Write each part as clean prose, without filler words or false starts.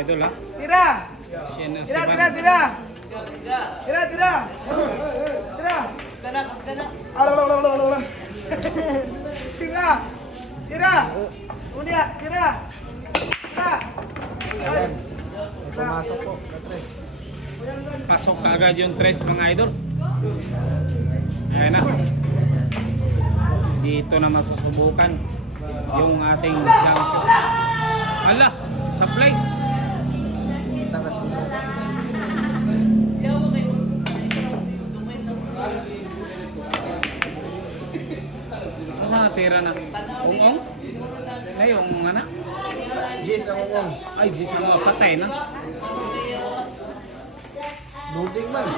idol ha. Tira! Shen Tira, Asibar. tira, tira! Tira, tira! Tira! Alalalala. Tira! Tira! Unya, tira! Tira! Ayan. May pumasok po. Katres. Pasok agad yung tres mga idol. Ayan na. Dito na masusubukan yung ating champion. Ala, supply. Tagas po. Saan natira na? Ungong? Ay, ungong na. Jis ang ungong. Ay, di sa mga patay na. Loading man.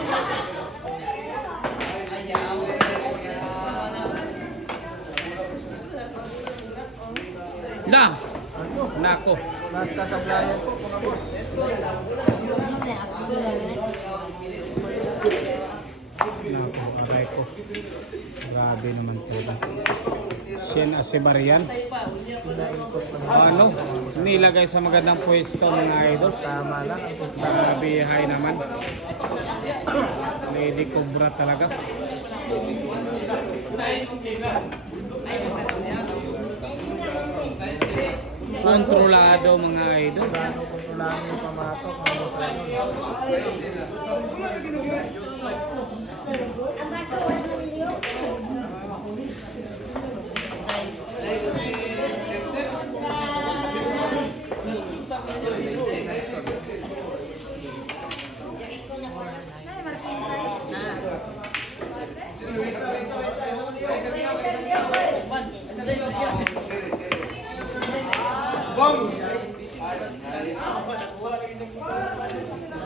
Da! Ano? Nako. Nagkasablayan po mga boss. Nako, aray ko. Grabe naman po. Shen Asibar yan. Pinaikot pa Ano? Nilagay sa magandang pwesto mga idol. Tama lang. Grabe, high naman. Lady Cobra talaga. Kontrolado mga idol. Plano kontrolahan yung pamatok. Mga boss idol.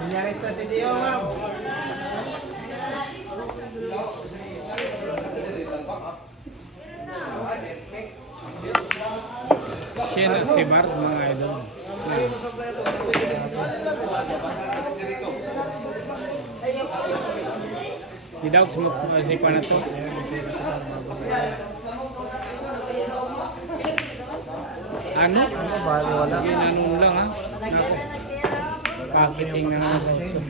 Nanyaris na si Dio, ma'am. Shen Asibar mga idol. Yan. Didaw sa pa na to. Ano? Ano, bali wala. Ginanong lang ha. Nako. Pakiting na nga sa uso.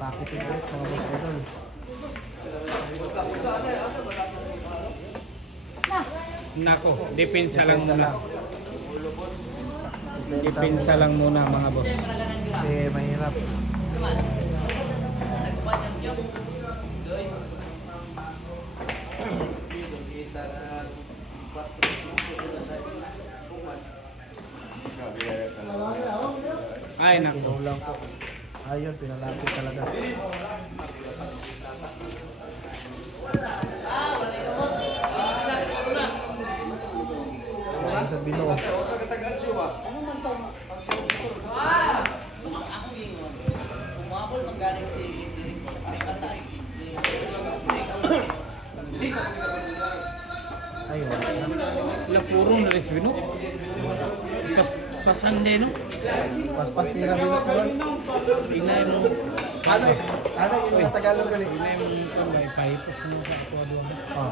Pakitin ulit mga boss idol. Nako, depensa lang muna. Depensa lang muna mga boss. Kasi mahirap. Ay nako. Pinulang po. Ayun, pinalapit talaga. Ayun sa Bino. Ayun. La purong na resbino. Pasande no. Paspas tira Bino ko. Inay mo. Ano yung Tagalog gali? Inay mo kung may paipos mo sa ako doon. Oh.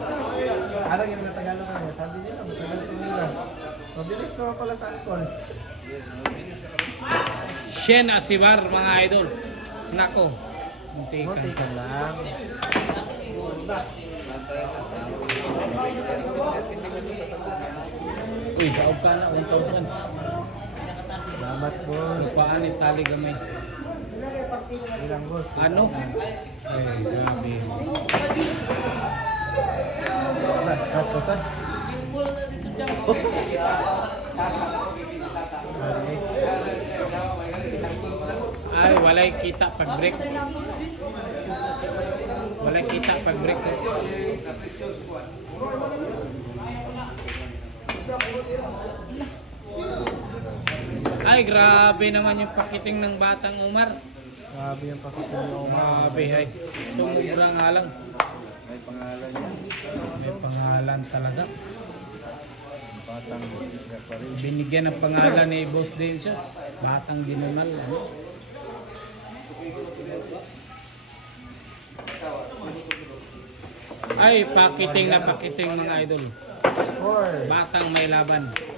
Ano yung Tagalog gali? Sabi nila, matagal ko nila. Mabilis naman pala sa alcohol. Shen Asibar mga idol. Nako. Munti ka. Munti ka lang. Uy, daog ka na 1,000. Salamat boss. Paan itali gamay. Ilang boss? Ano? Ay, grabe. Wala, scratch ko sa. Ay, walay kita pag break. Walay kita pag break. Ay, grabe naman yung pakiting ng Batang Umar. Grabe yung pakitin mo. Grabe, ay. Sumubra nga lang. May pangalan niya. May pangalan talaga. Batang referee. Binigyan ng pangalan ni Boss din siya. Batang Dinumal. Ano? Ay, pakiting na pakiting mga idol. Score. Batang may laban.